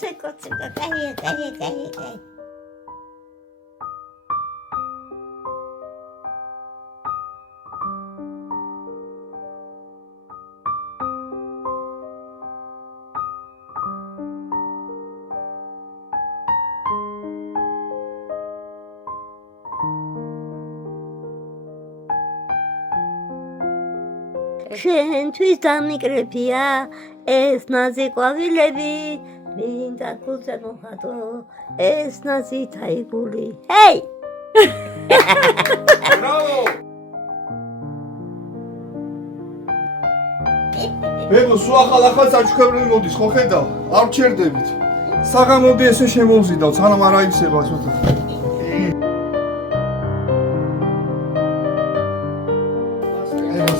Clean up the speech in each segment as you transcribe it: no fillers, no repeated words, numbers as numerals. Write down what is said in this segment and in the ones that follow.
ცეკო, კაია. შენთვის დამიკრებია ეს ნაზი ყვავილები მინდა გულზე მოხატო ეს ნაზი თაიგული ჰეი ბრავო ბებო სულ ახალ საჩუქრები მოდის ხო ხედავ არ ჩერდებით საღამოდი ესე შემოვზიდავ სანამ არ აივსება ცოტა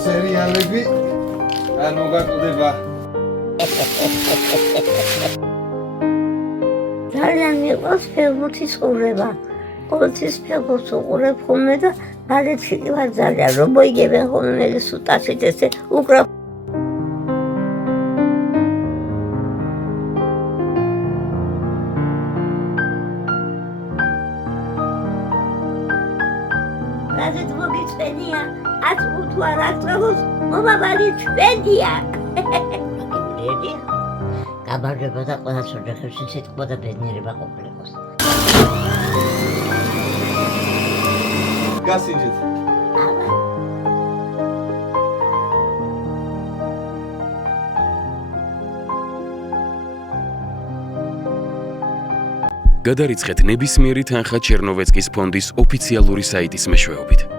სერიალები ან მოგაკვდება ძალიან მიყვარს ფილმების ყურება ყოველთვის ფილმებს უყურებ ხოლმე და გარეჩი ვარ ძალიან რომ მოიგებენ ხოლმე მე სუტაშით ესე უკრა რაზეც მოგიწვენია ათ უთუ არ აღწევს მომავალი ჩვენია გაბარდება და ყველა ოჯახებში სიტყვა და ბედნიერება ყოფილიყოს გასინჯეთ გადარიცხეთ ნებისმიერი თანხა ჩერნოვეცკის ფონდის ოფიციალური საიტის მეშვეობით.